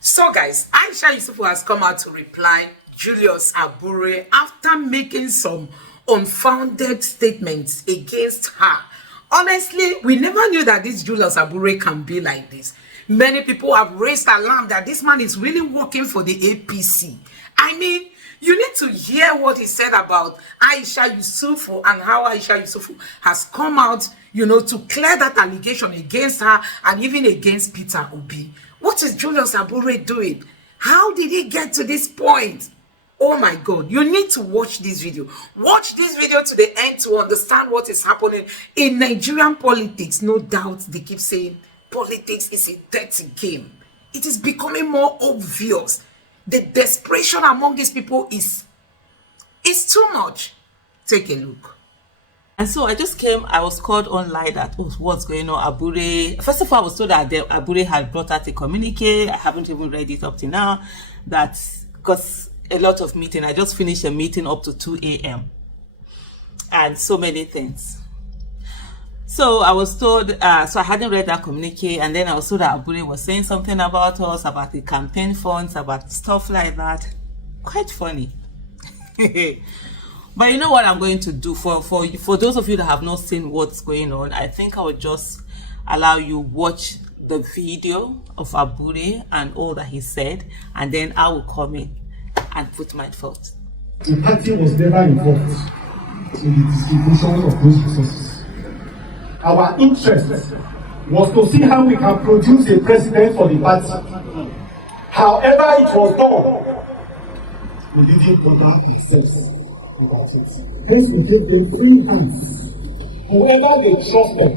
So guys, Aisha Yesufu has come out to reply Julius Abure after making some unfounded statements against her. Honestly, we never knew that this Julius Abure can be like this. Many people have raised alarm that this man is really working for the APC. I mean, you need to hear what he said about Aisha Yesufu and how Aisha Yesufu has come out, to clear that allegation against her and even against Peter Obi. What is Julius Abure doing? How did he get to this point? Oh my God, you need to watch this video. Watch this video to the end to understand what is happening in Nigerian politics. No doubt they keep saying politics is a dirty game. It is becoming more obvious. The desperation among these people is too much. Take a look. And so I was called online that, what's going on, Abure. First of all, I was told that Abure had brought out a communique. I haven't even read it up to now. That's because a lot of meeting. I just finished a meeting up to 2 a.m. and so many things. So I was told, so I hadn't read that communique, and then I was told that Abure was saying something about us, about the campaign funds, about stuff like that. Quite funny. But you know what I'm going to do for those of you that have not seen what's going on, I think I will just allow you watch the video of Abure and all that he said, and then I will come in and put my thoughts. The party was never involved in the distribution of those resources. Our interest was to see how we can produce a president for the party. However it was done, we didn't bother ourselves about it. Hence we gave them free hands. Whoever they trusted,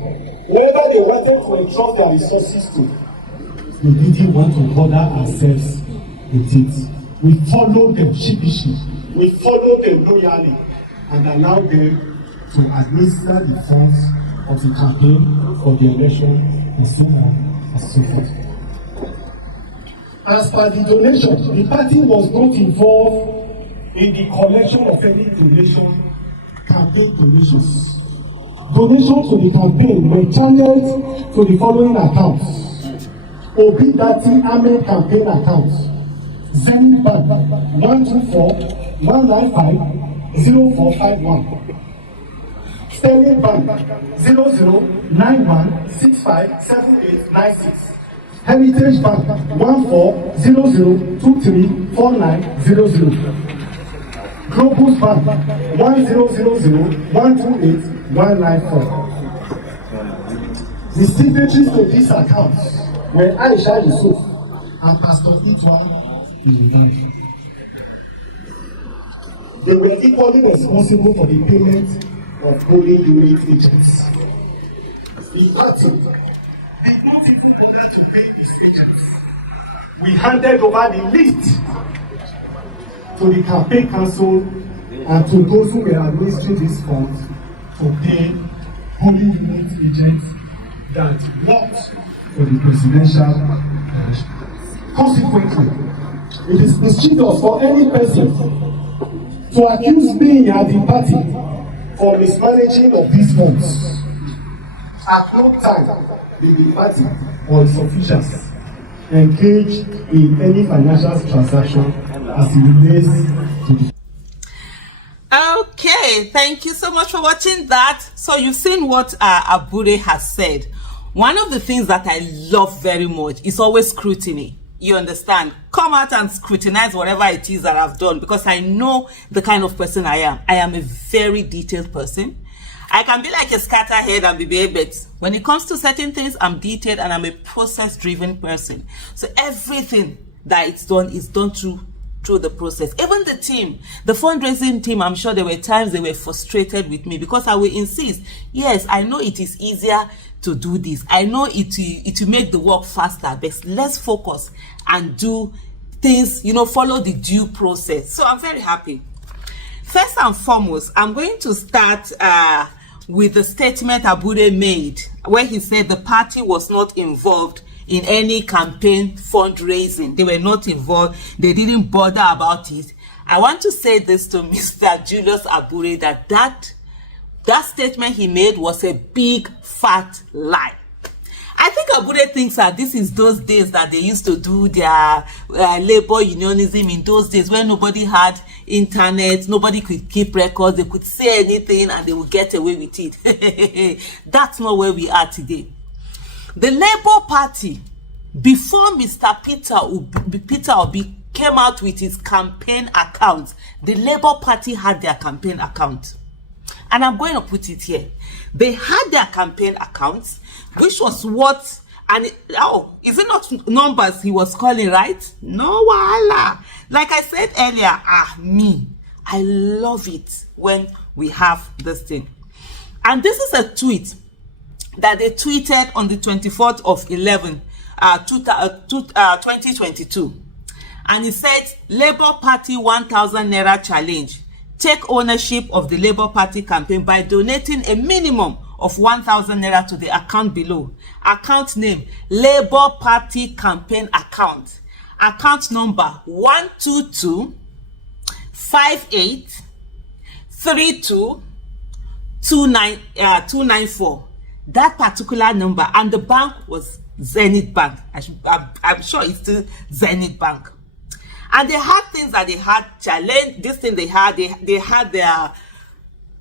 whoever they wanted to entrust their resources to, we didn't want to bother ourselves with it. We followed them sheepishly. We followed them loyally and allowed them to administer the funds of the campaign for the election and so on and so forth. As per the donation, the party was not involved in the collection of any campaign donations. Donations to the campaign were channeled to the following accounts: Obi Dati Ahmed campaign account, Zen Bank 124-195-0451, Sterling Bank 0091657896, Heritage Bank 1400234900, Global Bank 1000128194. The signatories to these accounts were Aisha Yesufu and Pastor Itwan. They were equally responsible for the payment of polling unit agents. The party did not even bother to pay its agents. We handed over the list to the campaign council and to those who were administering these funds to pay polling unit agents that worked for the presidential election. Consequently, it is mischievous for any person to accuse me and the party for mismanaging of these funds. At no time did the party or its officials engage in any financial transaction as it relates to the. Okay, thank you so much for watching that. So you've seen what Abure has said. One of the things that I love very much is always scrutiny. You understand? Come out and scrutinize whatever it is that I've done, because I know the kind of person I am. I am a very detailed person. I can be like a scatterhead and be but when it comes to certain things, I'm detailed and I'm a process-driven person. So everything that it's done is done through the process. Even the team, the fundraising team, I'm sure there were times they were frustrated with me because I will insist, yes, I know it is easier to do this. I know it will make the work faster, but let's focus and do things, follow the due process. So I'm very happy. First and foremost, I'm going to start with the statement Abure made, where he said the party was not involved in any campaign fundraising. They were not involved. They didn't bother about it. I want to say this to Mr. Julius Abure, that statement he made was a big fat lie. I think Abure thinks that this is those days that they used to do their labor unionism in those days when nobody had internet, nobody could keep records, they could say anything and they would get away with it. That's not where we are today. The Labour Party, before Mr. Peter Obi came out with his campaign account, the Labour Party had their campaign account. And I'm going to put it here. They had their campaign accounts, which was what, and is it not numbers he was calling, right? No, wahala. Like I said earlier, I love it when we have this thing. And this is a tweet that they tweeted on the 24th of 2022. And it said, Labour Party 1,000 Naira challenge. Take ownership of the Labour Party campaign by donating a minimum of 1,000 Naira to the account below. Account name, Labour Party campaign account. Account number 122-58-32-294. That particular number, and the bank was Zenith Bank. I'm sure it's still Zenith Bank. And they had things that they had challenge. This thing they had their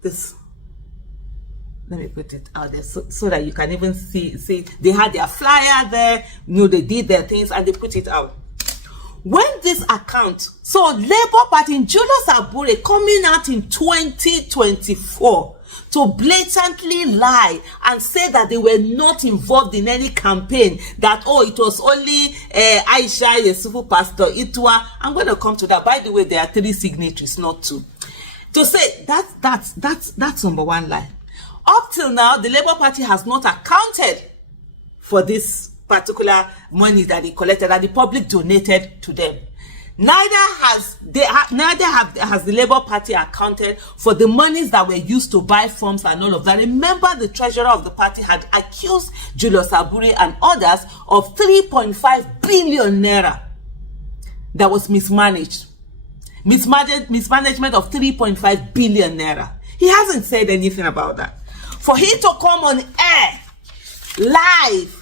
this. Let me put it out there so that you can even see. They had their flyer there. They did their things and they put it out. When this account, so Labour Party in Julius Abure coming out in 2024 to blatantly lie and say that they were not involved in any campaign, that it was only Aisha Yesufu Pastor Itwa. I'm going to come to that. By the way, there are 3 signatories, not 2. To say that's number one lie. Up till now, the Labour Party has not accounted for this particular money that they collected, that the public donated to them. Neither has the Labour Party accounted for the monies that were used to buy forms and all of that. Remember, the treasurer of the party had accused Julius Abure and others of 3.5 billion naira that was mismanaged. Mismanagement of 3.5 billion naira. He hasn't said anything about that. For him to come on air, live,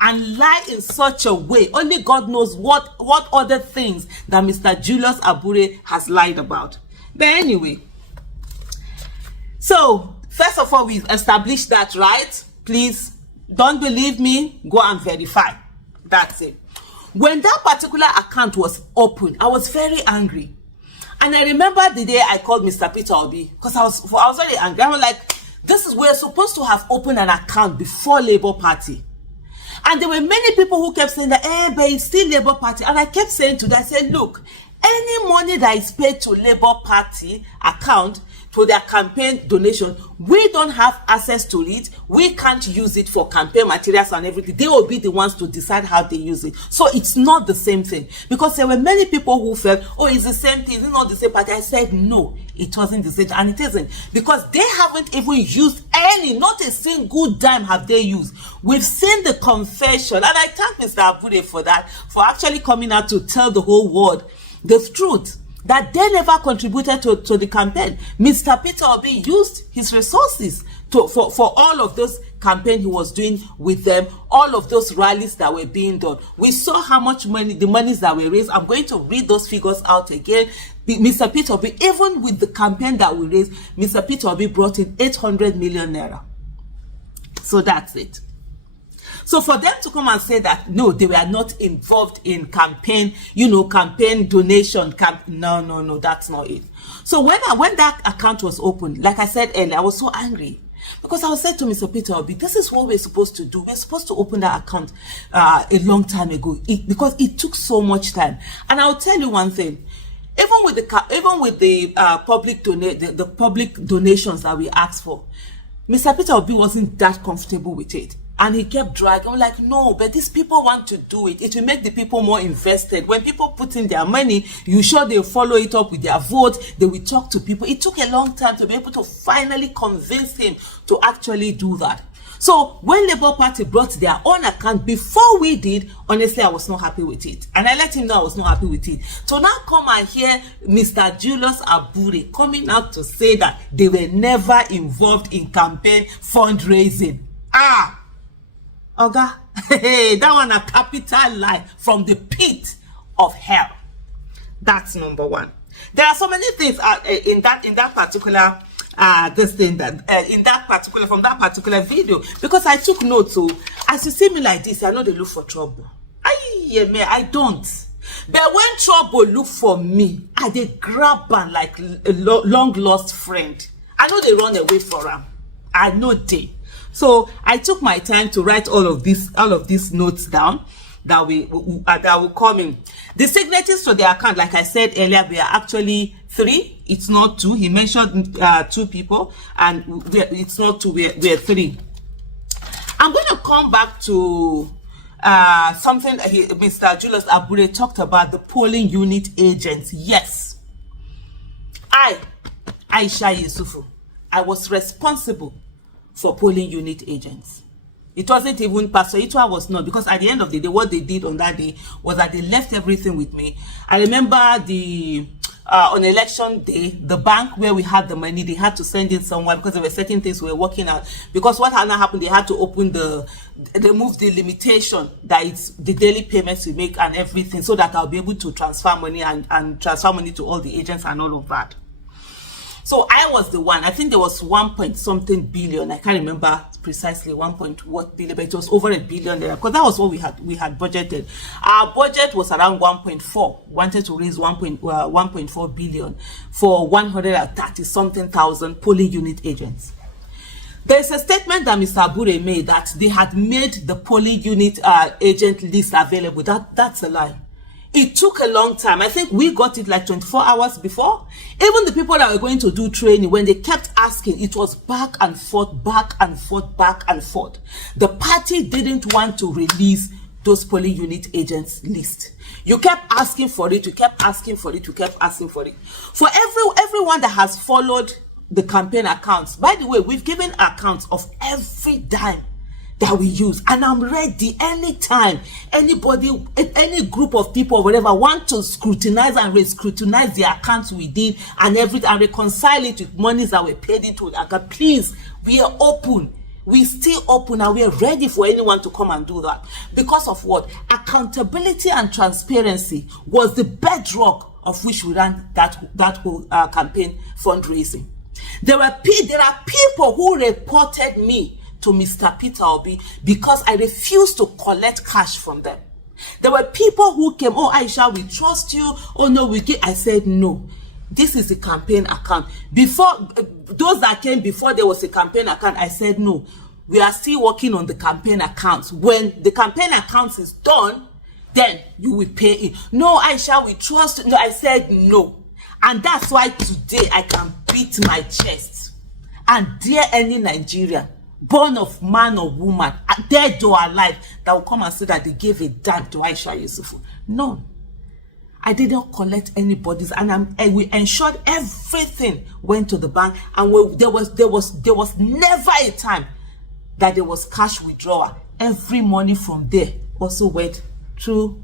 and lie in such a way, only God knows what other things that Mr. Julius Abure has lied about. But anyway, so first of all, we've established that, right? Please don't believe me, go and verify. That's it. When that particular account was opened, I was very angry. And I remember the day I called Mr. Peter Obi, because I was very angry. I was like, we're supposed to have opened an account before Labour Party. And there were many people who kept saying that, but it's still Labour Party. And I kept saying to them, I said, look, any money that is paid to Labour Party account for their campaign donation, we don't have access to it. We can't use it for campaign materials and everything. They will be the ones to decide how they use it. So it's not the same thing. Because there were many people who felt, it's the same thing, it's not the same party. I said, no, it wasn't the same, and it isn't. Because they haven't even used not a single dime have they used. We've seen the confession, and I thank Mr. Abure for that, for actually coming out to tell the whole world the truth, that they never contributed to the campaign. Mr. Peter Obi used his resources for all of those campaign he was doing with them, all of those rallies that were being done. We saw how much money, the monies that were raised. I'm going to read those figures out again. Mr. Peter Obi, even with the campaign that we raised, Mr. Peter Obi brought in 800 million naira. So that's it. So for them to come and say that, no, they were not involved in campaign, campaign donation, no, that's not it. So when that account was opened, like I said earlier, I was so angry. Because I was said to Mr. Peter Obi, this is what we're supposed to do. We're supposed to open that account a long time ago, because it took so much time. And I'll tell you one thing. Even with the public donations that we asked for, Mr. Peter Obi wasn't that comfortable with it. And he kept dragging. I'm like, no, but these people want to do it. It will make the people more invested. When people put in their money, you sure they'll follow it up with their vote. They will talk to people. It took a long time to be able to finally convince him to actually do that. So when Labour Party brought their own account before we did, honestly, I was not happy with it. And I let him know I was not happy with it. So now come and hear Mr. Julius Abure coming out to say that they were never involved in campaign fundraising. Oga, Hey, that one a capital lie from the pit of hell. That's number one. There are so many things in that particular this thing that in that particular from that particular video, because I took notes. So as you see me like this, I know they look for trouble. I don't. But when trouble look for me, I dey grab am like a long lost friend. I know they run away from am. I know they. So I took my time to write all of these notes down that will come in. The signatories to the account, like I said earlier, we are actually 3. It's not 2. He mentioned 2 people, and it's not 2. We're 3. I'm going to come back to something Mr. Julius Abure talked about, the polling unit agents. Yes, Aisha Yesufu, I was responsible for polling unit agents. It wasn't even Pastor Itwa was not, because at the end of the day, what they did on that day was that they left everything with me. I remember on election day, the bank where we had the money, they had to send in someone because there were certain things we were working out. Because what had not happened, they had to open they moved the limitation that it's the daily payments we make and everything, so that I'll be able to transfer money and transfer money to all the agents and all of that. So I was the one. I think there was 1.something billion. I can't remember precisely 1.what billion, but it was over $1 billion there, because that was what we had budgeted. Our budget was around 1.4. Wanted to raise 1.4 billion for 130 something thousand polling unit agents. There's a statement that Mr. Abure made that they had made the polling unit agent list available. That's a lie. It took a long time. I think we got it like 24 hours before. Even the people that were going to do training, when they kept asking, it was back and forth, back and forth, back and forth. The party didn't want to release those polling unit agents list. You kept asking for it, you kept asking for it, you kept asking for it. For everyone that has followed the campaign accounts, by the way, we've given accounts of every dime that we use, and I'm ready anytime anybody, any group of people or whatever want to scrutinize and re-scrutinize the accounts we did and everything and reconcile it with monies that were paid into the account. Please, we are open. We still open, and we are ready for anyone to come and do that. Because of what? Accountability and transparency was the bedrock of which we ran that whole campaign fundraising. There are people who reported me to Mr. Peter Obi because I refused to collect cash from them. There were people who came, oh Aisha, we trust you. Oh no, we get. I said no. This is a campaign account. Before those that came before there was a campaign account, I said no. We are still working on the campaign accounts. When the campaign accounts is done, then you will pay it. No, Aisha, we trust. No, I said no. And that's why today I can beat my chest. And dare any Nigerian, born of man or woman, dead or alive, that will come and say that they gave a damn to Aisha Yesufu. No, I didn't collect anybody's, and we ensured everything went to the bank, and there was never a time that there was cash withdrawal. Every money from there also went through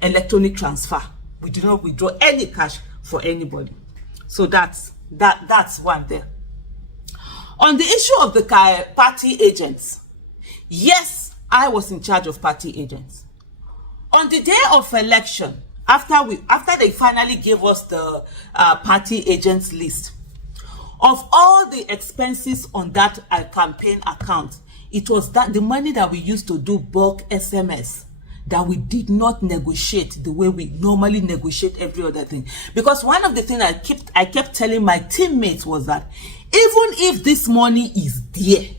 electronic transfer. We did not withdraw any cash for anybody. So that's one there. On the issue of the party agents, yes, I was in charge of party agents. On the day of election, after they finally gave us the party agents list, of all the expenses on that campaign account, it was the money that we used to do bulk SMS that we did not negotiate the way we normally negotiate every other thing. Because one of the things I kept telling my teammates was that even if this money is there,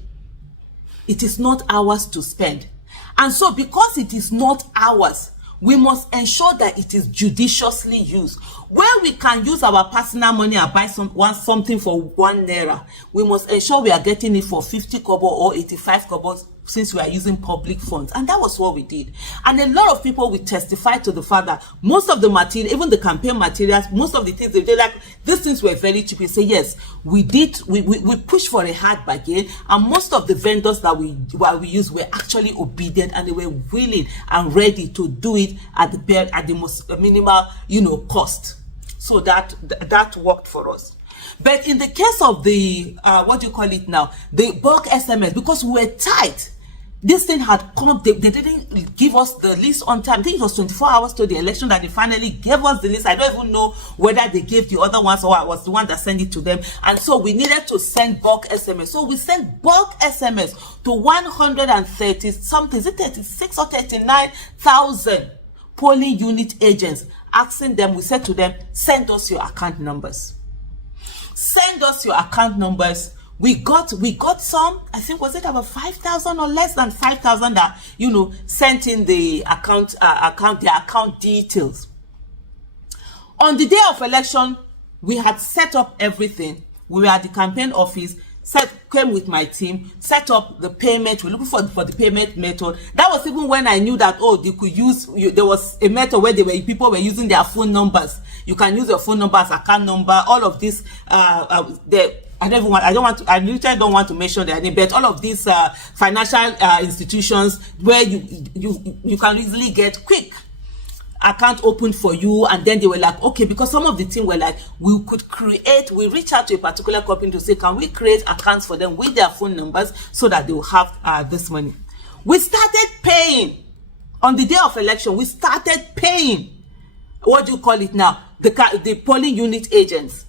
it is not ours to spend. And so because it is not ours, we must ensure that it is judiciously used. Where we can use our personal money and buy something for 1 naira, we must ensure we are getting it for 50 kobo or 85 kobo, since we are using public funds. And that was what we did. And a lot of people will testify to the fact that most of the material, even the campaign materials, most of the things they like, these things were very cheap. You say, yes, we did, we pushed for a hard bargain, and most of the vendors that we used were actually obedient, and they were willing and ready to do it at the most minimal, cost. So that worked for us. But in the case of the the bulk SMS, because we were tight, This thing had come, they didn't give us the list on time. I think it was 24 hours to the election that they finally gave us the list. I don't even know whether they gave the other ones or I was the one that sent it to them. And so we needed to send bulk SMS. So we sent bulk SMS to 130 something, is it 36 or 39,000 polling unit agents, asking them, we said to them, send us your account numbers. Send us your account numbers. We got some, I think, was it about 5,000 or less than 5,000 that, sent in the their account details. On the day of election, we had set up everything. We were at the campaign office, came with my team, set up the payment. We're looking for the payment method. That was even when I knew that, they could use, there was a method where people were using their phone numbers. You can use your phone number as account number, all of this, I literally don't want to mention their name, but all of these financial institutions where you can easily get quick account opened for you, and then they were like, okay, because some of the team were like, we reach out to a particular company to say, can we create accounts for them with their phone numbers so that they will have this money. We started paying on the day of election. We started paying, what do you call it now, the polling unit agents.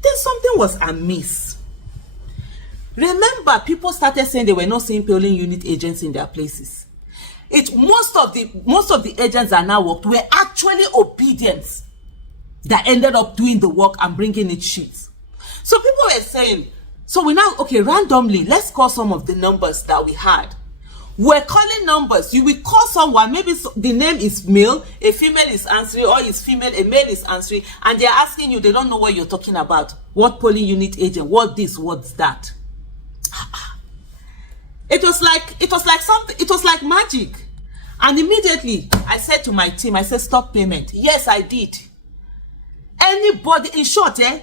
Then something was amiss. Remember, people started saying they were not seeing polling unit agents in their places. Most of the agents that now worked were actually obedient that ended up doing the work and bringing it sheets. So people were saying, so we now, okay, randomly, let's call some of the numbers that we had. We're calling numbers. You will call someone, maybe the name is male, a female is answering, or is female, a male is answering, and they're asking you, they don't know what you're talking about. What polling unit agent, what this, what's that? It was like magic. And immediately I said to my team, I said, stop payment. Yes, I did. Anybody, in short, the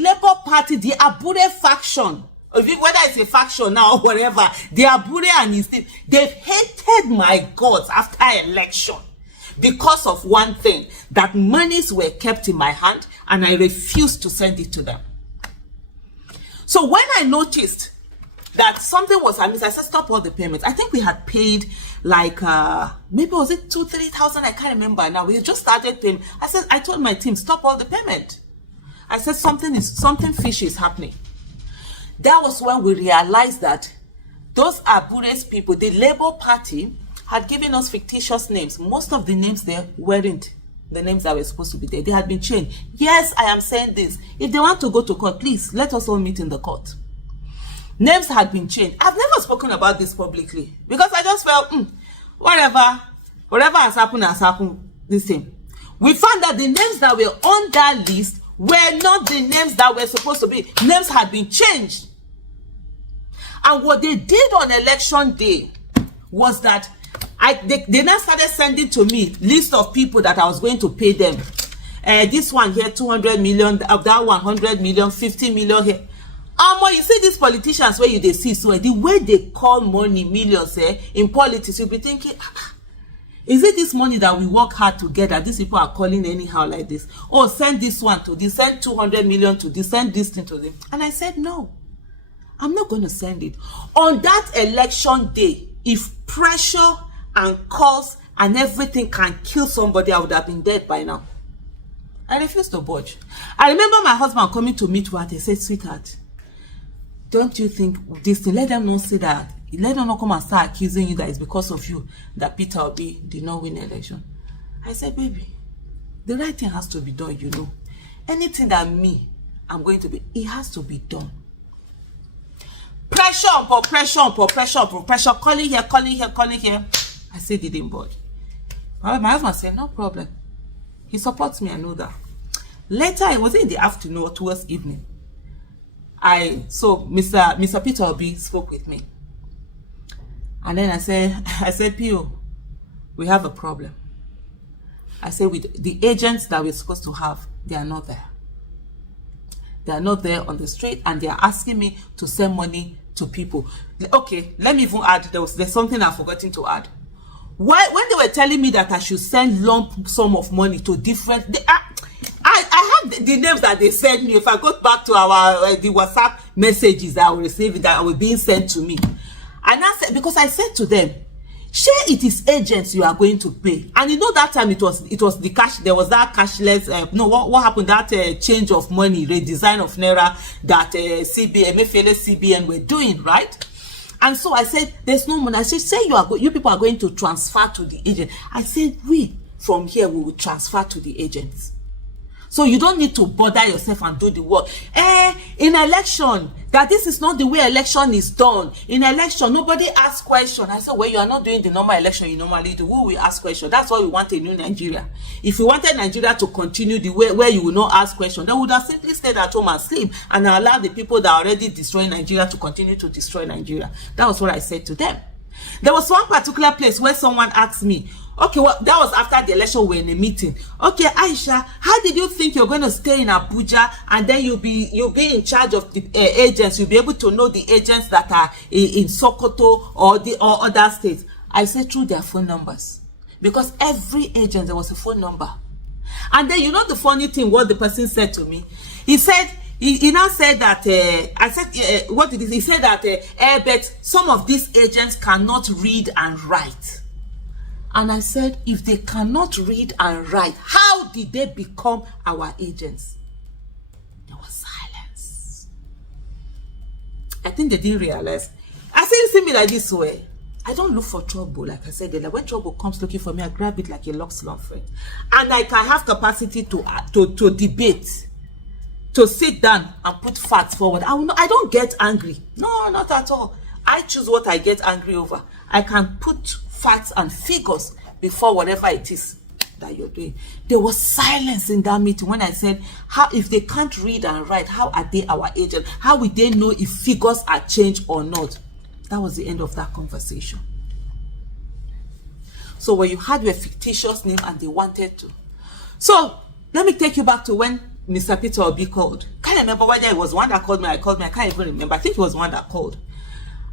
Labour Party, the Abure faction, whether it's a faction now or whatever, the Abure and his team, they've hated my guts after election because of one thing, that monies were kept in my hand and I refused to send it to them. So when I noticed that something was amiss, I said, stop all the payments. I think we had paid like, maybe was it 2,000-3,000? I can't remember now. We just started paying. I told my team, stop all the payment. I said, something fishy is happening. That was when we realized that those Abure's people, the Labour Party, had given us fictitious names. Most of the names there weren't the names that were supposed to be there. They had been changed. Yes, I am saying this. If they want to go to court, please, let us all meet in the court. Names had been changed. I've never spoken about this publicly because I just felt, whatever has happened, this thing. We found that the names that were on that list were not the names that were supposed to be. Names had been changed. And what they did on election day was that they now started sending to me list of people that I was going to pay them. This one here, 200 million, that one 100 million, 50 million here. You see these politicians where they see, so the way they call money, millions, in politics, you'll be thinking, is it this money that we work hard to get that these people are calling anyhow like this? Oh, send this one to this, send 200 million to this, send this thing to them. And I said, no, I'm not going to send it. On that election day, if pressure and calls and everything can kill somebody, I would have been dead by now. I refused to budge. I remember my husband coming to meet with her. He said, sweetheart, don't you think this thing, let them not say that, let them not come and start accusing you that it's because of you that Peter Obi did not win the election. I said, baby, the right thing has to be done, Anything that I'm going to be, it has to be done. Pressure upon pressure upon pressure upon pressure, calling here. I said, didn't budge. My husband said, no problem. He supports me, I know that. Later, it was in the afternoon or towards evening. So Mr. Peter Obi spoke with me. And then I said, Pio, we have a problem. I said, with the agents that we're supposed to have, they are not there. They are not there on the street, and they are asking me to send money to people. Okay, let me even add, there's something I've forgotten to add. When they were telling me that I should send lump sum of money to different, I have the names that they sent me. If I go back to the WhatsApp messages that I will receive, that were being sent to me, And I said, because I said to them, share it is agents you are going to pay. And you know that time it was the cash, there was that cashless, what happened, that change of money, redesign of Naira that CBN were doing, right? And so I said, there's no money. I said, say you people are going to transfer to the agent. I said, we from here, we will transfer to the agents. So you don't need to bother yourself and do the work. In election, that this is not the way election is done. In election, nobody asks questions. I said, well, you are not doing the normal election you normally do. Who will ask questions? That's why we want a new Nigeria. If you wanted Nigeria to continue the way where you will not ask questions, they would have simply stayed at home and sleep and allow the people that are already destroying Nigeria to continue to destroy Nigeria. That was what I said to them. There was one particular place where someone asked me, okay, well, that was after the election, we were in a meeting. Okay, Aisha, how did you think you're going to stay in Abuja and then you'll be in charge of the agents? You'll be able to know the agents that are in Sokoto or other states. I said through their phone numbers. Because every agent, there was a phone number. And then you know the funny thing, what the person said to me? He said, he now said that, I said, what did he say? He said that, but some of these agents cannot read and write. And I said, if they cannot read and write, how did they become our agents? There was silence. I think they didn't realize. I said, you see me like this way. I don't look for trouble. Like I said, like when trouble comes looking for me, I grab it like a lock-slung friend. And I can have capacity to debate, to sit down and put facts forward. I don't get angry. No, not at all. I choose what I get angry over. I can put facts and figures before whatever it is that you're doing. There was silence in that meeting when I said, how if they can't read and write, how are they our agent? How will they know if figures are changed or not? That was the end of that conversation. So when you had your fictitious name and they wanted to. So let me take you back to when Mr. Peter Obi called. Can't remember whether it was one that called me. I can't even remember. I think it was one that called.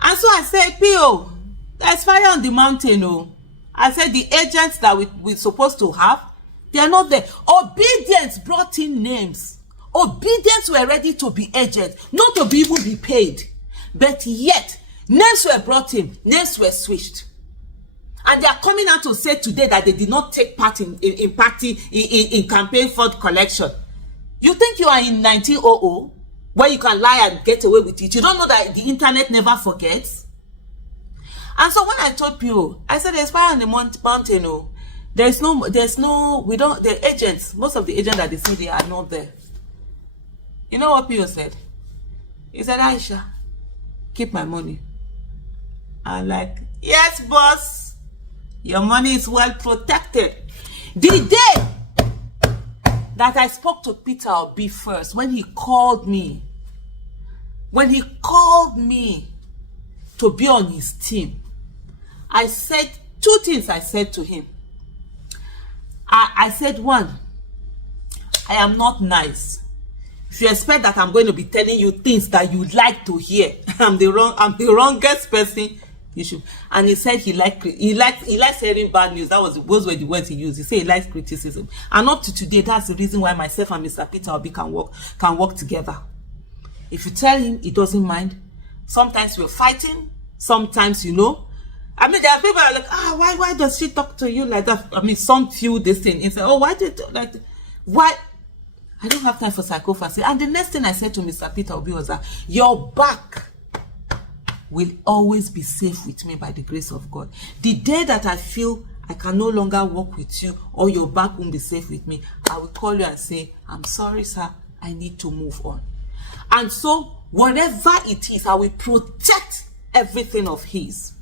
And so I said, P.O., there's fire on the mountain. Oh, I said the agents that we're supposed to have, they are not there. Obedience brought in names. Obedience were ready to be agents, not to be even be paid. But yet, names were brought in, names were switched. And they are coming out to say today that they did not take part in campaign fund collection. You think you are in 1900, where you can lie and get away with it? You don't know that the internet never forgets? And so when I told people, I said, there's fire on the mountain. Oh, the agents, most of the agents that they say they are not there. You know what people said? He said, Aisha, keep my money. I'm like, yes, boss. Your money is well protected. The day that I spoke to Peter Obi first, when he called me to be on his team, I said two things. I said to him. I said, one, I am not nice. If you expect that I'm going to be telling you things that you'd like to hear, I'm the wrongest person you should. And he said he likes hearing bad news. Those were the words he used. He said he likes criticism. And up to today, that's the reason why myself and Mr. Peter Obi can work together. If you tell him, he doesn't mind. Sometimes we're fighting. Sometimes, you know. I mean, there are people that are like, why does she talk to you like that? I mean, some feel this thing. He said, oh, why did like, why? I don't have time for psychopathy. And the next thing I said to Mr. Peter Obi was that your back will always be safe with me by the grace of God. The day that I feel I can no longer work with you or your back won't be safe with me, I will call you and say, I'm sorry, sir, I need to move on. And so, whatever it is, I will protect everything of his.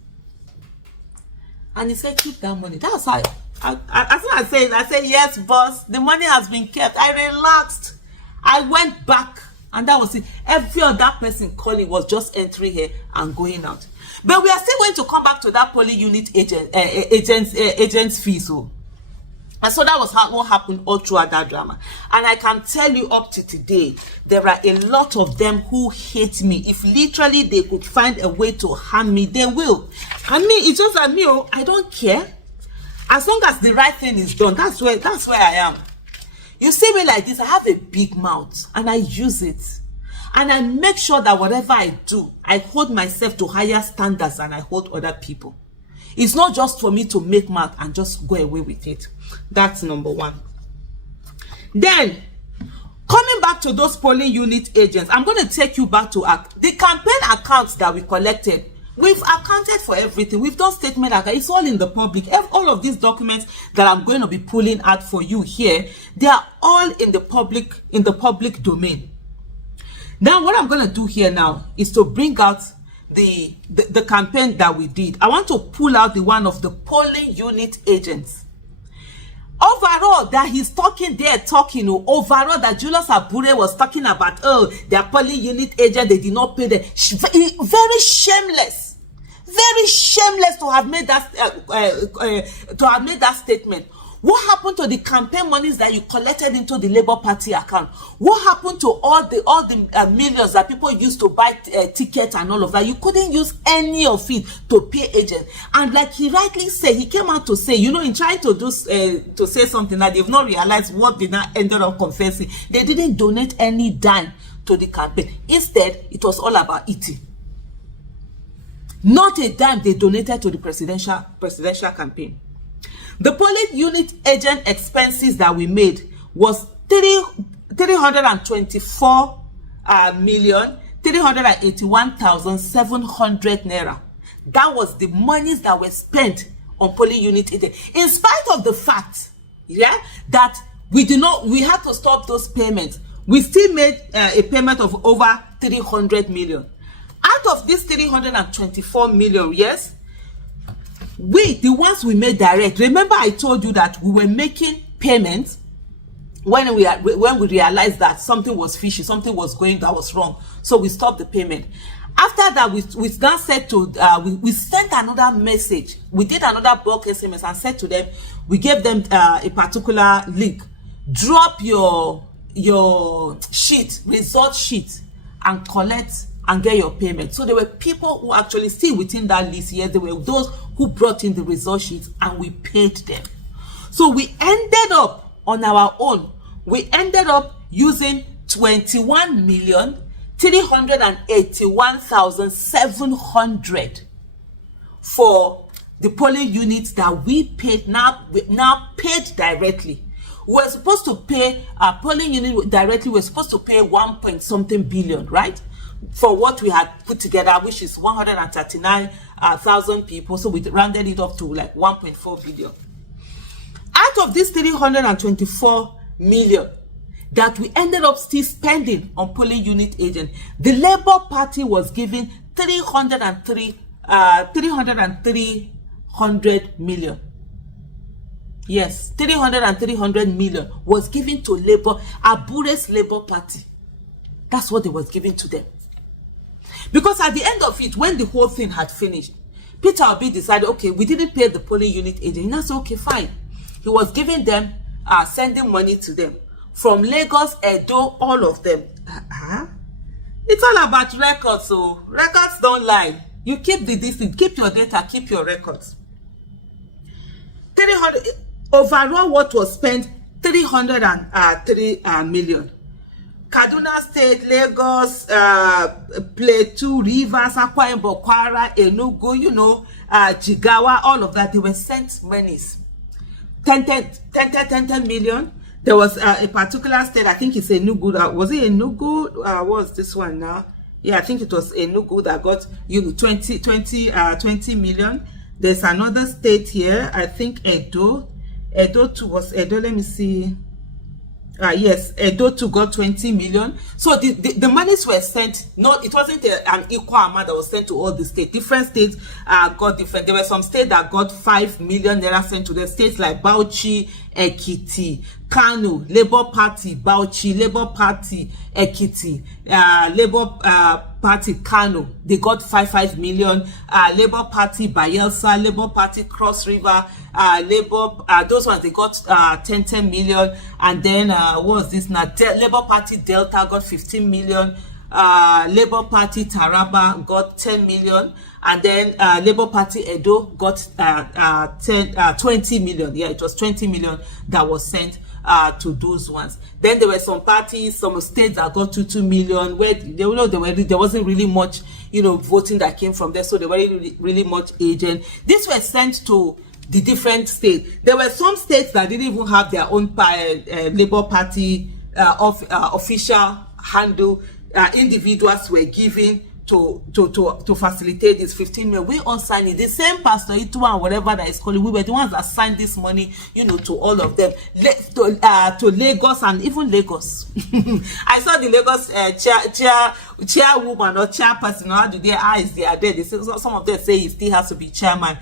And he said, keep that money. That's how I said, yes, boss, the money has been kept. I relaxed. I went back. And that was it. Every other person calling was just entering here and going out. But we are still going to come back to that poly unit agents fees. So. And so that was what happened all throughout that drama. And I can tell you up to today, there are a lot of them who hate me. If literally they could find a way to harm me, they will. I mean, it's just that me, I don't care. As long as the right thing is done, that's where I am. You see me like this, I have a big mouth and I use it. And I make sure that whatever I do, I hold myself to higher standards than I hold other people. It's not just for me to make mouth and just go away with it. That's number one. Then, coming back to those polling unit agents, I'm going to take you back to the campaign accounts that we collected. We've accounted for everything. We've done statement account. It's all in the public. All of these documents that I'm going to be pulling out for you here, they are all in the public domain. Now, what I'm going to do here now is to bring out the campaign that we did. I want to pull out the one of the polling unit agents. Overall, that he's talking overall that Julius Abure was talking about, their polling unit agent, they did not pay them. Very shameless to have made that statement. What happened to the campaign monies that you collected into the Labour Party account? What happened to all the millions that people used to buy tickets and all of that? You couldn't use any of it to pay agents. And like he rightly said, he came out to say, in trying to do to say something that they've not realized what they now ended up confessing. They didn't donate any dime to the campaign. Instead, it was all about eating. Not a dime they donated to the presidential campaign. The polling unit agent expenses that we made was 324,381,700 naira. That was the monies that were spent on polling unit agent. In spite of the fact, that we had to stop those payments. We still made a payment of over 300 million. Out of this 324 million, yes, the ones we made direct. Remember, I told you that we were making payments when we realized that something was fishy, something was that was wrong. So we stopped the payment. After that, we then said to we sent another message. We did another bulk SMS and said to them, we gave them a particular link. Drop your sheet, result sheet, and collect and get your payment. So there were people who actually still within that list here. There were those who brought in the result sheets and we paid them. So we ended up on our own. We ended up using 21,381,700 for the polling units that we paid now paid directly. We were supposed to pay our polling unit directly. We were supposed to pay 1 point something billion, right? For what we had put together, which is 139,000 people. So we rounded it up to like 1.4 billion. Out of this 324 million that we ended up still spending on polling unit agent, the Labour Party was given 300 million. Yes, 300 million was given to Abure's Labour Party. That's what they was given to them. Because at the end of it, when the whole thing had finished, Peter Obi decided, okay, we didn't pay the polling unit agent. And I said, okay, fine. He was giving them, sending money to them. From Lagos, Edo, all of them. It's all about records, so records don't lie. You keep keep your data, keep your records. 300, overall what was spent, 303 million. Kaduna State, Lagos, Plateau, Rivers, Akwa Ibom, Kwara, Enugu, Jigawa, all of that, they were sent monies. 10 million. There was a particular state, I think it's Enugu. Was it Enugu? What was this one now? Yeah, I think it was Enugu that got 20 million. There's another state here, I think Edo. Edo too was Edo, let me see. Yes, Edo too got 20 million. So the monies were sent, it wasn't an equal amount that was sent to all the states. Different states got different. There were some states that got 5 million naira sent to the states like Bauchi, Ekiti, Kano, Labour Party, Bauchi, Labour Party, Ekiti, Labour Party, Kano. They got 5 million. Labour Party, Bayelsa, Labour Party, Cross River, those ones, they got 10 million. And then, what was this now? Labour Party, Delta got 15 million. Labour Party Taraba got 10 million, and then Labour Party Edo got 20 million. Yeah, it was 20 million that was sent to those ones. Then there were some parties, some states that got 2 million, where there wasn't really much, voting that came from there, so there weren't really much agent. These were sent to the different states. There were some states that didn't even have their own Labour Party official handle. Individuals were given to facilitate this 15 million. We all signed it. The same Pastor Ituwa and whatever that is calling, we were the ones that signed this money, to all of them, to Lagos and even Lagos. I saw the Lagos chairwoman or chairperson, how do their eyes they are there. They say, some of them say he still has to be chairman,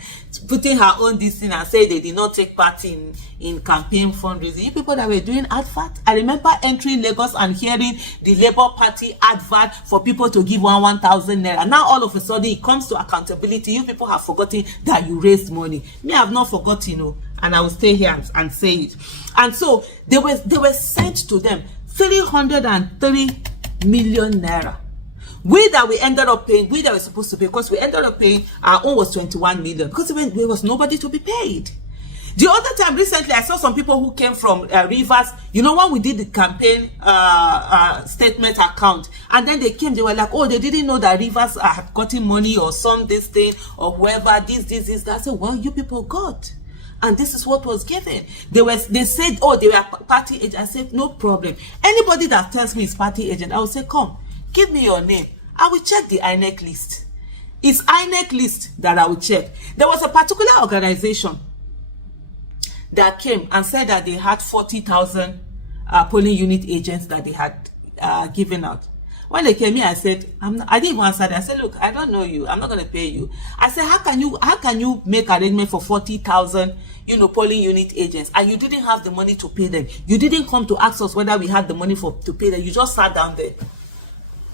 putting her own this thing and say they did not take part in campaign fundraising. You people that were doing advert, I remember entering Lagos and hearing the Labour Party advert for people to give 1,000 naira. Now all of a sudden it comes to accountability. You people have forgotten that you raised money. Me, I have not forgotten, and I will stay here and say it. And so they were sent to them 303 million naira. We that we were supposed to pay, because we ended up paying, our own was 21 million, because there was nobody to be paid. The other time recently, I saw some people who came from Rivers, when we did the campaign statement account, and then they came, they were like, oh, they didn't know that Rivers had gotten money or some this thing or whoever, this, that. I said, well, you people got. And this is what was given. They said, oh, they were party agent. I said, no problem. Anybody that tells me it's party agent, I will say, come, give me your name. I will check the INEC list. It's INEC list that I will check. There was a particular organization that came and said that they had 40,000 polling unit agents that they had given out. When they came here, I said, I didn't even answer that. I said, look, I don't know you. I'm not going to pay you. I said, how can you make arrangement for 40,000, polling unit agents, and you didn't have the money to pay them? You didn't come to ask us whether we had the money to pay them. You just sat down there.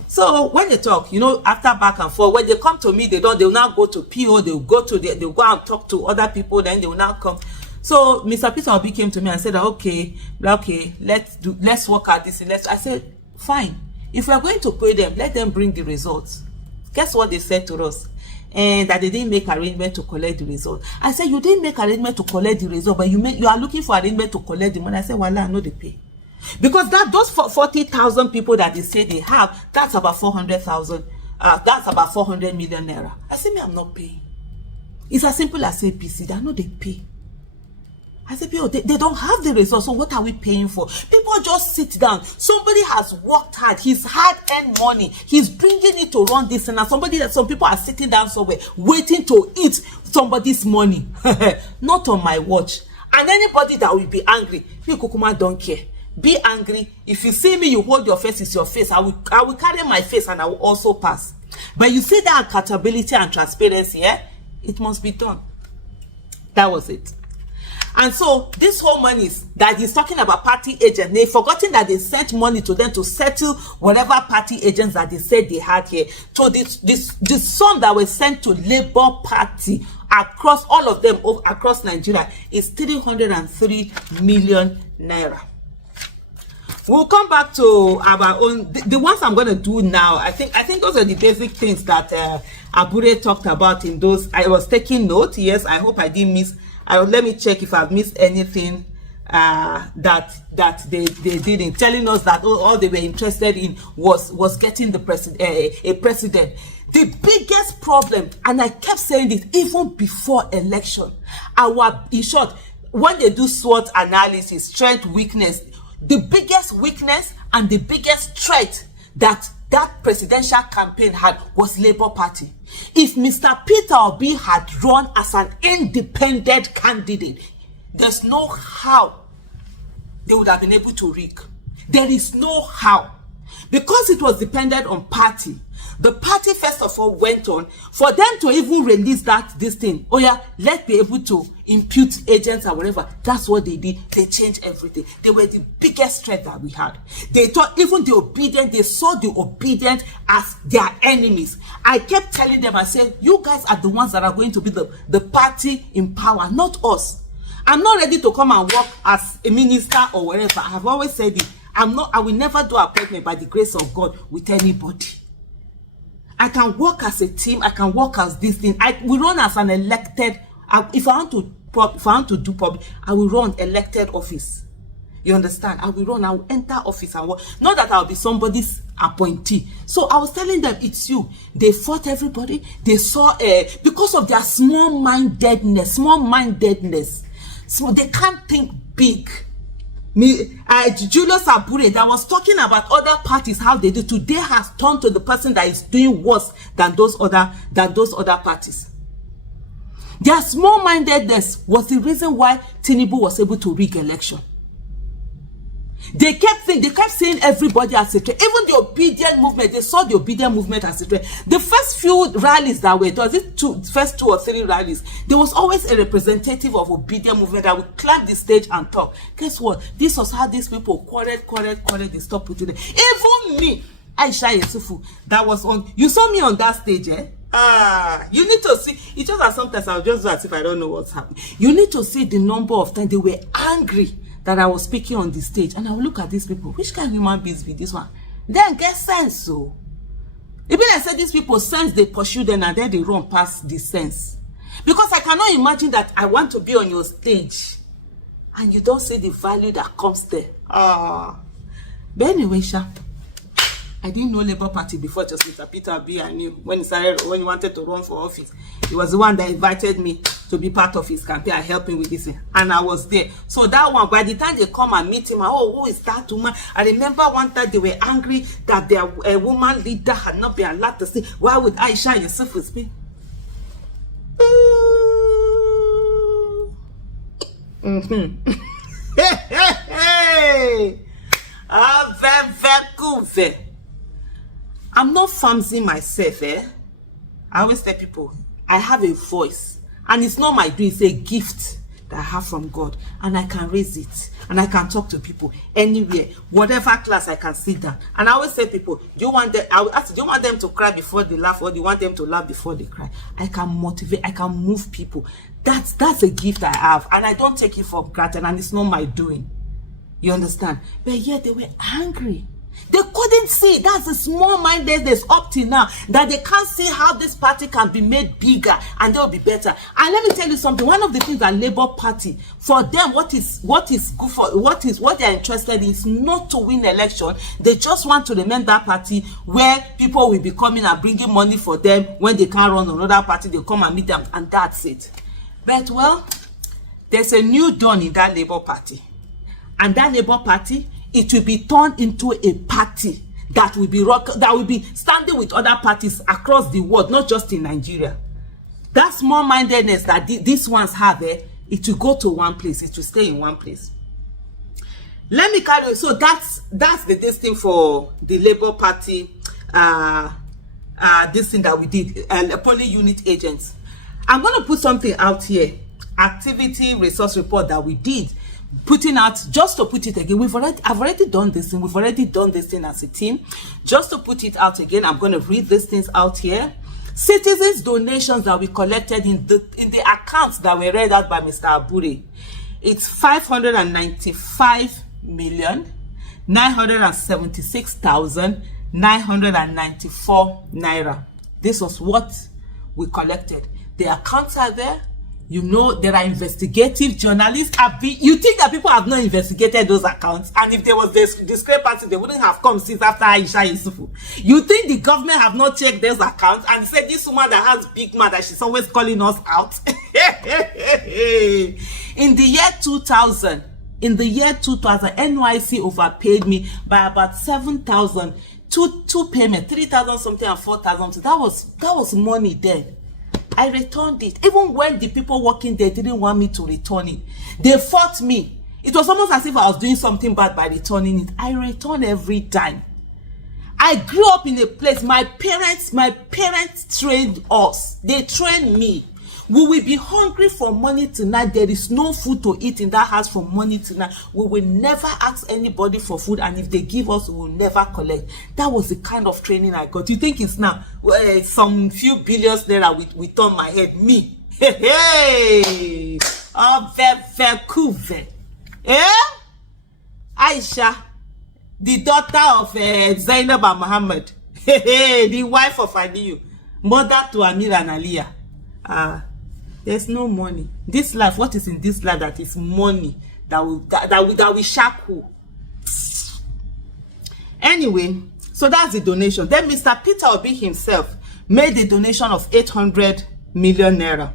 So when they talk, after back and forth, when they come to me, they'll now go to PO, they'll go and talk to other people, then they will now come. So Mr. Peter Obi came to me and said, okay, let's work at this. I said, fine. If we are going to pay them, let them bring the results. Guess what they said to us? And that they didn't make arrangement to collect the result. I said, you didn't make arrangement to collect the result, but you are looking for arrangement to collect the money. I said, well, I know they pay. Because those 40,000 people that they say they have, that's about 400,000. That's about 400 million naira. I said, me, I'm not paying. It's as simple as APC. I know they pay. I said, they don't have the results, so what are we paying for? People just sit down. Somebody has worked hard. He's hard-earned money. He's bringing it to run this, and some people are sitting down somewhere waiting to eat somebody's money. Not on my watch. And anybody that will be angry, me Kukuma don't care. Be angry. If you see me, you hold your face, it's your face. I will carry my face and I will also pass. But you see that accountability and transparency, it must be done. That was it. And so this whole money that he's talking about party agents, they've forgotten that they sent money to them to settle whatever party agents that they said they had here. So this sum that was sent to Labour Party across all of them across Nigeria is 303 million naira. We'll come back to our own, the ones I'm going to do now. I think those are the basic things that Abure talked about in those. I was taking note. Yes, I hope I didn't miss. Let me check if I've missed anything that they didn't. Telling us that all they were interested in was getting the a president. The biggest problem, and I kept saying this even before election, in short, when they do SWOT analysis, strength, weakness, the biggest weakness and the biggest threat that presidential campaign had was Labour Party. If Mr. Peter Obi had run as an independent candidate, there's no how they would have been able to rig. There is no how. Because it was dependent on party. The party first of all went on for them to even release this thing. Oh yeah, let's be able to impute agents or whatever. That's what they did. They changed everything. They were the biggest threat that we had. They thought even the obedient, they saw the obedient as their enemies. I kept telling them, I said, you guys are the ones that are going to be the party in power, not us. I'm not ready to come and work as a minister or whatever. I have always said it. I will never do appointment by the grace of God with anybody. I can work as a team. I can work as this thing. We run as an elected. If I want to do public, I will run elected office. You understand? I will enter office and work. Not that I'll be somebody's appointee. So I was telling them, it's you. They fought everybody. They saw because of their small-mindedness. So they can't think big. Julius Abure that was talking about other parties, how they do today, has turned to the person that is doing worse than those other parties. Their small-mindedness was the reason why Tinubu was able to rig election. They kept saying everybody as a threat. Even the obedient movement, they saw the obedient movement as a threat. The first few rallies that were, first 2 or 3 rallies, there was always a representative of obedient movement that would climb the stage and talk. Guess what? This was how these people quarreled, they stopped putting it. Even me, Aisha Yesufu, that was on, you saw me on that stage, eh? You need to see, it's just that sometimes I'll just do as if I don't know what's happening. You need to see the number of times they were angry that I was speaking on the stage, and I will look at these people. Which kind of human beings be this one? Then get sense, so. Even I said these people sense, they pursue them and then they run past the sense. Because I cannot imagine that I want to be on your stage and you don't see the value that comes there. But anyway, I didn't know Labour Party before. Just Mr. Peter Obi, I knew when he wanted to run for office. He was the one that invited me to be part of his campaign and help him with this thing. And I was there. So that one, by the time they come and meet him, who is that woman? I remember one time they were angry that their woman leader had not been allowed to say, why would Aisha Yesufu speak? I'm not fancying myself, I always tell people, I have a voice, and it's not my doing, it's a gift that I have from God, and I can raise it, and I can talk to people anywhere, whatever class I can sit down. And I always say people, do you want them to cry before they laugh, or do you want them to laugh before they cry? I can motivate, I can move people. That's a gift I have, and I don't take it for granted, and it's not my doing. You understand? But yet they were angry. They couldn't see. That's the small-mindedness up till now, that they can't see how this party can be made bigger and they'll be better. And let me tell you something. One of the things that Labour Party, for them, what is good for, what they're interested in is not to win election. They just want to remain that party where people will be coming and bringing money for them. When they can't run another party, they come and meet them, and that's it. But well, there's a new dawn in that Labour Party, and that Labour Party, it will be turned into a party that will be standing with other parties across the world, not just in Nigeria. That small-mindedness that these ones have, it will go to one place. It will stay in one place. Let me carry on. So that's the thing for the Labour Party. This thing that we did, polling unit agents. I'm going to put something out here. Activity resource report that we did. Putting out, just to put it again, I've already done this thing. We've already done this thing as a team. Just to put it out again, I'm going to read these things out here. Citizens' donations that we collected in the accounts that were read out by Mr. Abure. It's 595,976,994 naira. This was what we collected. The accounts are there. You know, there are investigative journalists. You think that people have not investigated those accounts? And if there was this discrepancy, they wouldn't have come since after Aisha Yesufu. You think the government have not checked those accounts and said this woman that has big mouth, that she's always calling us out? In the year 2000, NYC overpaid me by about 7,000. Two payments, 3,000 something and 4,000. That was money then. I returned it. Even when the people working there didn't want me to return it, they fought me. It was almost as if I was doing something bad by returning it. I return every time. I grew up in a place, my parents trained us. They trained me. We will be hungry for money tonight. There is no food to eat in that house for money tonight. We will never ask anybody for food, and if they give us, we will never collect. That was the kind of training I got. You think it's now some few billions naira with on my head? Me. Hey. Oh, very cool. Eh? Aisha, the daughter of Zainab and Muhammad, the wife of Aliyu, mother to Amir and Aliyah. There's no money. This life, what is in this life that is money that will shackle? Anyway, so that's the donation. Then Mr. Peter Obi himself made a donation of 800 million naira.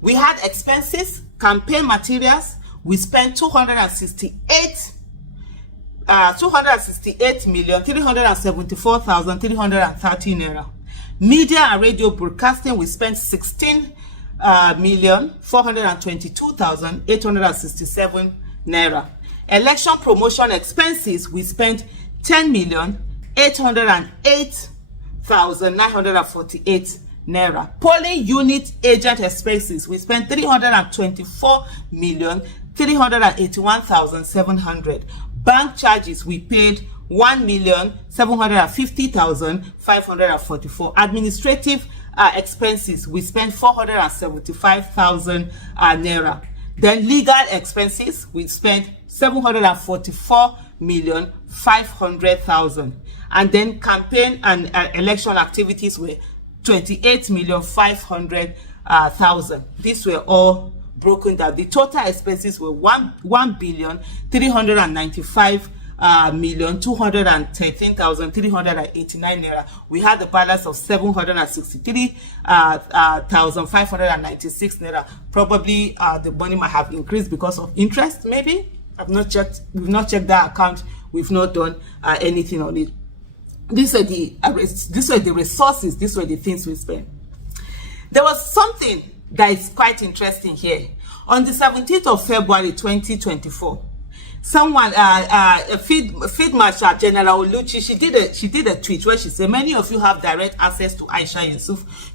We had expenses, campaign materials. We spent 268,374,330 naira. Media and radio broadcasting, we spent 16,422,867 naira. Election promotion expenses, we spent 10,808,948 naira. Polling unit agent expenses, we spent 324,381,700. Bank charges, we paid 1,750,544. Administrative expenses, we spent 475,000 naira. Then legal expenses, we spent 744,500,000. And then campaign and election activities were 28,500,000. These were all broken down. The total expenses were 1,395,213,389 naira. We had the balance of 763,596 naira. Probably the money might have increased because of interest, maybe. I've not checked. We've not checked that account. We've not done anything on it. These were the resources. These were the things we spent. There was something that is quite interesting here. On the 17th of February 2024, someone, Field Marshal General Oluchi, she did a tweet where she said, many of you have direct access to Aisha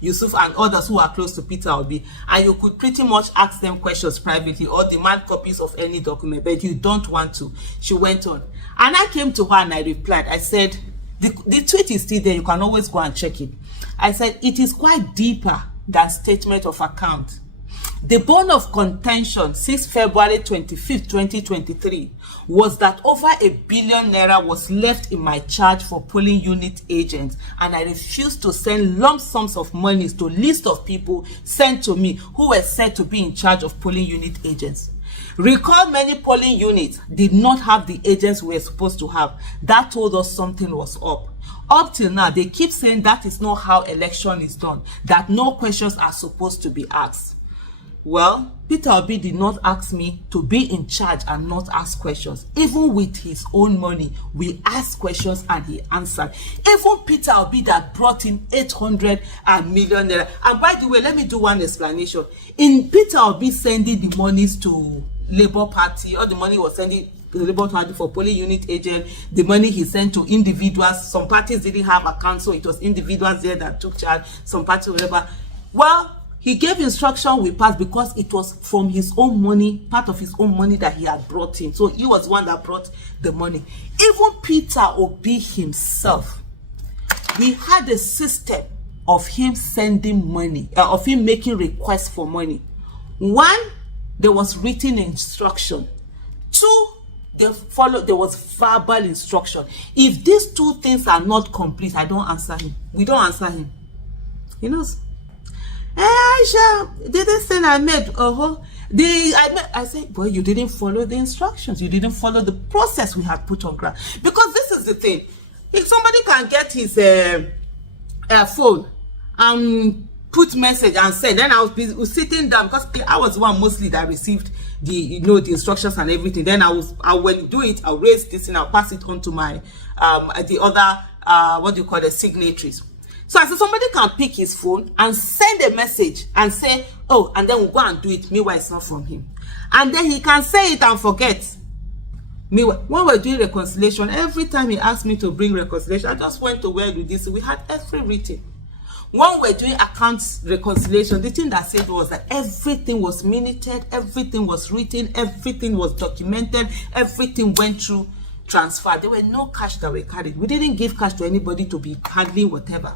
Yesufu and others who are close to Peter Obi, and you could pretty much ask them questions privately or demand copies of any document, but you don't want to. She went on, and I came to her and I replied. I said, the tweet is still there. You can always go and check it. I said, it is quite deeper than statement of account. The bone of contention since February 25th, 2023 was that over 1 billion naira was left in my charge for polling unit agents, and I refused to send lump sums of monies to a list of people sent to me who were said to be in charge of polling unit agents. Recall many polling units did not have the agents we were supposed to have. That told us something was up. Up till now, they keep saying that is not how election is done, that no questions are supposed to be asked. Well, Peter Obi did not ask me to be in charge and not ask questions. Even with his own money, we asked questions and he answered. Even Peter Obi that brought in 800 million naira. And by the way, let me do one explanation. In Peter Obi sending the monies to Labour Party, all the money was sending to the Labour Party for polling unit agent, the money he sent to individuals. Some parties didn't have accounts, so it was individuals there that took charge, some parties, whatever. Well, he gave instruction we passed because it was from his own money, part of his own money that he had brought in. So he was one that brought the money. Even Peter Obi himself, we had a system of him sending money, of him making requests for money. One, there was written instruction. Two, there was verbal instruction. If these two things are not complete, I don't answer him. We don't answer him. He knows. Hey, Aisha, this thing I made, I said, boy, you didn't follow the instructions. You didn't follow the process we had put on ground. Because this is the thing. If somebody can get his phone and put message and send, then I was sitting down, because I was the one mostly that received the the instructions and everything. Then I will do it, I'll raise this and I'll pass it on to my the other signatories. So I said, somebody can pick his phone and send a message and say, oh, and then we'll go and do it. Meanwhile, it's not from him. And then he can say it and forget. Meanwhile, when we're doing reconciliation, every time he asked me to bring reconciliation, I just went to where do this. We had every written. When we're doing accounts reconciliation, the thing that said was that everything was minuted, everything was written, everything was documented, everything went through transfer. There were no cash that were carried. We didn't give cash to anybody to be handling whatever.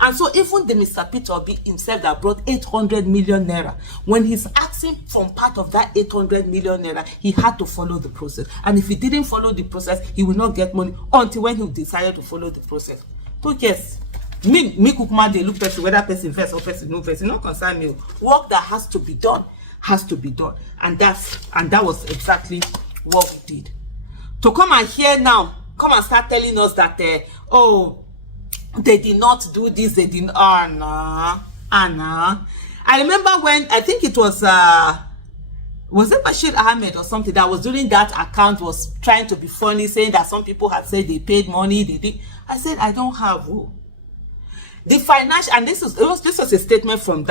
And so even the Mr. Peter Obi himself that brought 800 million naira, when he's asking from part of that 800 million naira, he had to follow the process. And if he didn't follow the process, he will not get money until when he decided to follow the process. So yes, me kukuma dey look person whether person first or person no first, no concern me. Work that has to be done has to be done, and that was exactly what we did. To come and hear now, come and start telling us that oh, they did not do this, they didn't. Nah. I remember when I think it was it Bashir Ahmed or something that was doing that account, was trying to be funny, saying that some people had said they paid money, they did. I said I don't have. The financial, and this was a statement from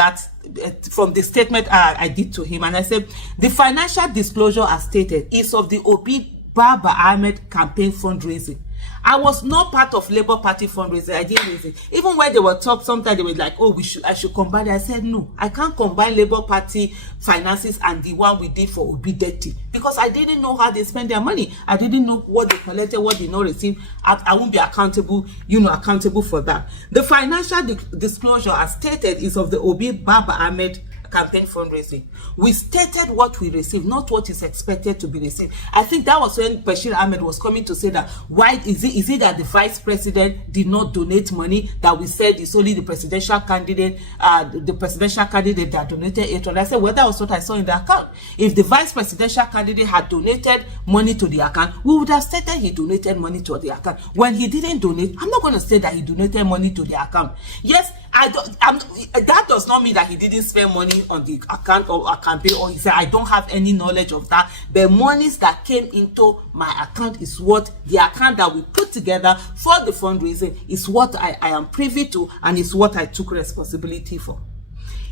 from the statement I did to him, and I said the financial disclosure as stated is of the Obi Baba Ahmed campaign fundraising. I was not part of Labour Party fundraising. I didn't raise it. Even when they were talk, sometimes they were like, "Oh, I should combine it." I said, "No, I can't combine Labour Party finances and the one we did for Obi Dirty, because I didn't know how they spend their money. I didn't know what they collected, what they not received. I won't be accountable, accountable for that." The financial disclosure, as stated, is of the Obi Baba Ahmed campaign fundraising. We stated what we received, not what is expected to be received. I think that was when Bashir Ahmed was coming to say that why is it that the vice president did not donate money, that we said it's only the presidential candidate that donated 800. I said, well, that was what I saw in the account. If the vice presidential candidate had donated money to the account, we would have stated he donated money to the account. When he didn't donate, I'm not going to say that he donated money to the account. Yes, that does not mean that he didn't spend money on the account or a campaign, or he said I don't have any knowledge of that. The monies that came into my account is what the account that we put together for the fundraising is what I am privy to, and is what I took responsibility for.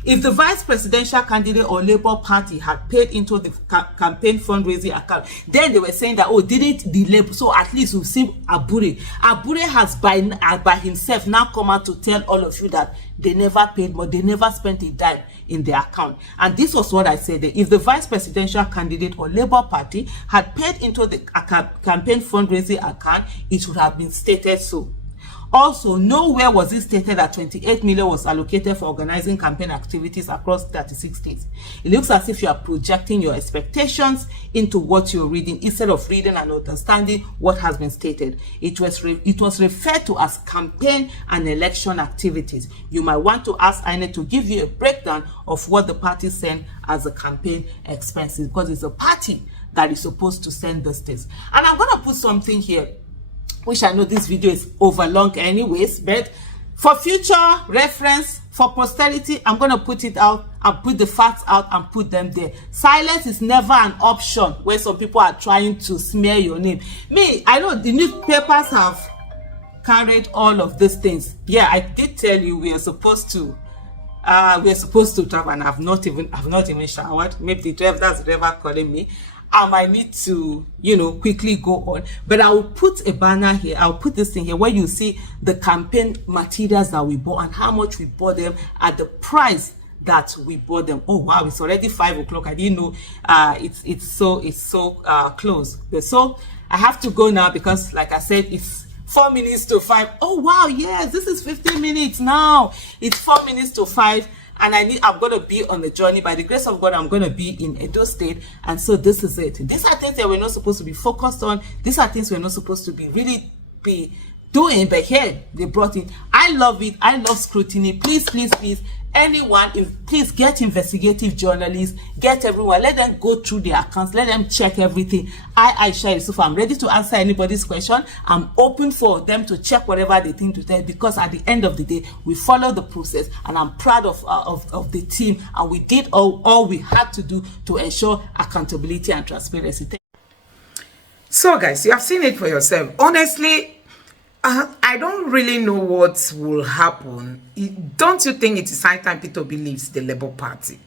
If the vice presidential candidate or Labour Party had paid into the campaign fundraising account, then they were saying that, oh, didn't the Labour? So at least we've seen Abure. Abure has by himself now come out to tell all of you that they never paid more, they never spent a dime in their account. And this was what I said there. If the vice presidential candidate or Labour Party had paid into the campaign fundraising account, it would have been stated so. Also, nowhere was it stated that 28 million was allocated for organizing campaign activities across 36 states. It looks as if you are projecting your expectations into what you're reading instead of reading and understanding what has been stated. It was referred to as campaign and election activities. You might want to ask INEC to give you a breakdown of what the party sent as the campaign expenses, because it's a party that is supposed to send these things. And I'm going to put something here, which I know this video is over long anyways, but for future reference, for posterity, I'm going to put it out and put the facts out and put them there. Silence is never an option when some people are trying to smear your name. Me, I know the newspapers have carried all of these things. Yeah, I did tell you we are supposed to travel, and I've not even showered. Maybe the driver, that's the driver calling me. I might need to, quickly go on. But I will put a banner here. I'll put this thing here where you see the campaign materials that we bought and how much we bought them at the price that we bought them. Oh wow, it's already 5 o'clock. I didn't know it's so close. But so I have to go now because, like I said, it's 4 minutes to 5. Oh wow, yes, this is 15 minutes now. It's 4 minutes to 5. And I'm going to be on the journey. By the grace of God, I'm going to be in Edo State. And so this is it. These are things that we're not supposed to be focused on. These are things we're not supposed to be doing. But here, they brought in. I love it. I love scrutiny. Please, please, please. Anyone, please get investigative journalists, get everyone, let them go through their accounts, let them check everything. Aisha Yesufu, I'm ready to answer anybody's question. I'm open for them to check whatever they think to tell, because at the end of the day, we follow the process, and I'm proud of the team, and we did all we had to do to ensure accountability and transparency. So guys, you have seen it for yourself. Honestly, I don't really know what will happen. Don't you think it is high time Peter Obi leaves the Labour Party?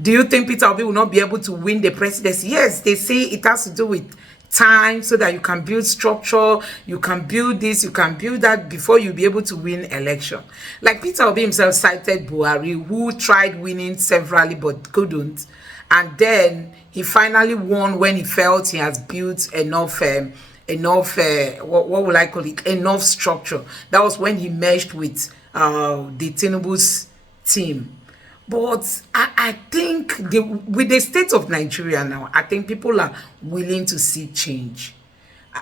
Do you think Peter Obi will not be able to win the presidency? Yes, they say it has to do with time, so that you can build structure, you can build this, you can build that before you'll be able to win election. Like Peter Obi himself cited Buhari, who tried winning severally but couldn't. And then he finally won when he felt he has built enough what will I call it, enough structure. That was when he merged with the Tinubu's team. But I think with the state of Nigeria now, I think people are willing to see change.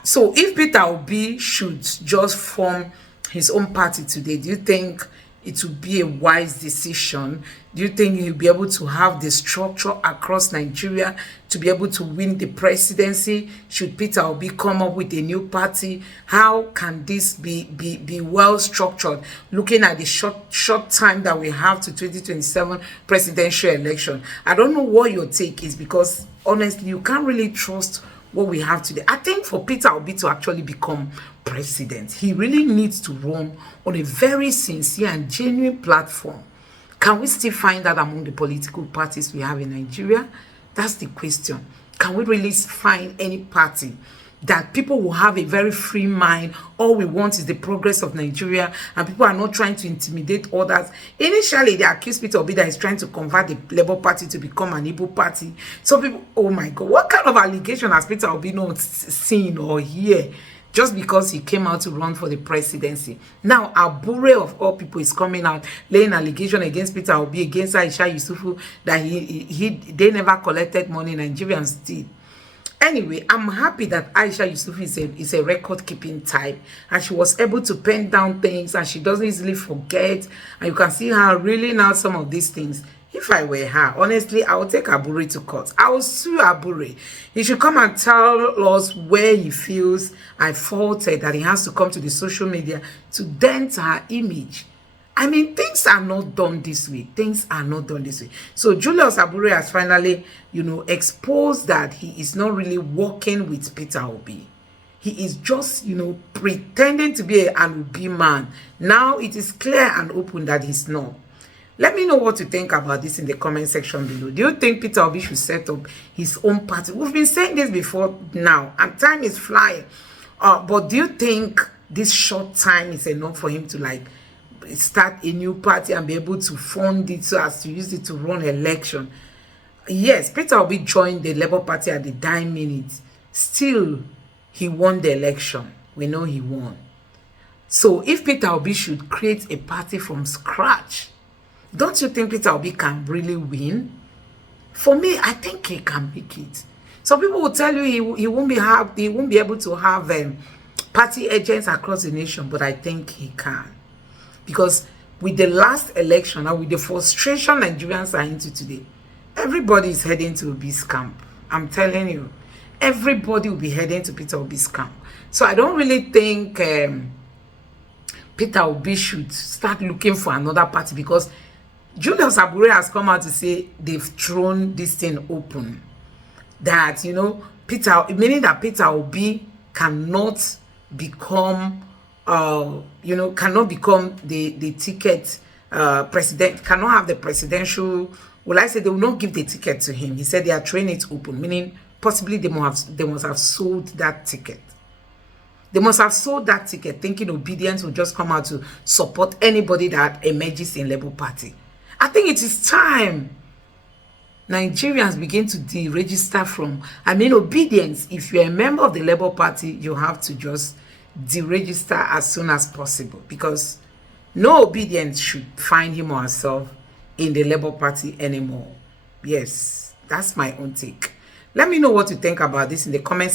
So if Peter Obi should just form his own party today, do you think it would be a wise decision? Do you think he'll be able to have the structure across Nigeria to be able to win the presidency? Should Peter Obi come up with a new party? How can this be well structured, looking at the short time that we have to 2027 presidential election? I don't know what your take is, because honestly, you can't really trust what we have today. I think for Peter Obi to actually become president, he really needs to run on a very sincere and genuine platform. Can we still find that among the political parties we have in Nigeria? That's the question. Can we really find any party that people will have a very free mind? All we want is the progress of Nigeria, and people are not trying to intimidate others. Initially, they accused Peter Obi that he's trying to convert the Labour Party to become an Igbo party. So people, oh my God, what kind of allegation has Peter Obi not seen or hear just because he came out to run for the presidency? Now, Abure of all people is coming out laying allegation against Peter Obi, against Aisha Yesufu, that they never collected money. Nigerians did. Anyway, I'm happy that Aisha Yesufu is a record-keeping type, and she was able to pen down things, and she doesn't easily forget, and you can see her reeling out some of these things. If I were her, honestly, I would take Abure to court. I will sue Abure. He should come and tell us where he feels I faulted, that he has to come to the social media to dent her image. I mean, things are not done this way. Things are not done this way. So Julius Abure has finally, exposed that he is not really working with Peter Obi. He is just, pretending to be an Obi man. Now it is clear and open that he's not. Let me know what you think about this in the comment section below. Do you think Peter Obi should set up his own party? We've been saying this before now, and time is flying. But do you think this short time is enough for him to start a new party and be able to fund it so as to use it to run election? Yes, Peter Obi joined the Labour Party at the dying minute. Still, he won the election. We know he won. So if Peter Obi should create a party from scratch, don't you think Peter Obi can really win? For me, I think he can make it. Some people will tell you he won't be able to have party agents across the nation, but I think he can. Because with the last election and with the frustration Nigerians are into today, everybody is heading to Obi's camp. I'm telling you, everybody will be heading to Peter Obi's camp. So I don't really think Peter Obi should start looking for another party, because Julius Abure has come out to say they've thrown this thing open. That, meaning that Peter Obi cannot become cannot become the ticket president, cannot have the presidential. Well, I said they will not give the ticket to him. He said they are throwing it open, meaning possibly they must have sold that ticket. They must have sold that ticket thinking obedience will just come out to support anybody that emerges in Labour Party. I think it is time Nigerians begin to deregister from, obedience. If you're a member of the Labour Party, you have to just deregister as soon as possible, because no obedience should find him or herself in the Labour Party anymore. Yes, that's my own take. Let me know what you think about this in the comments section.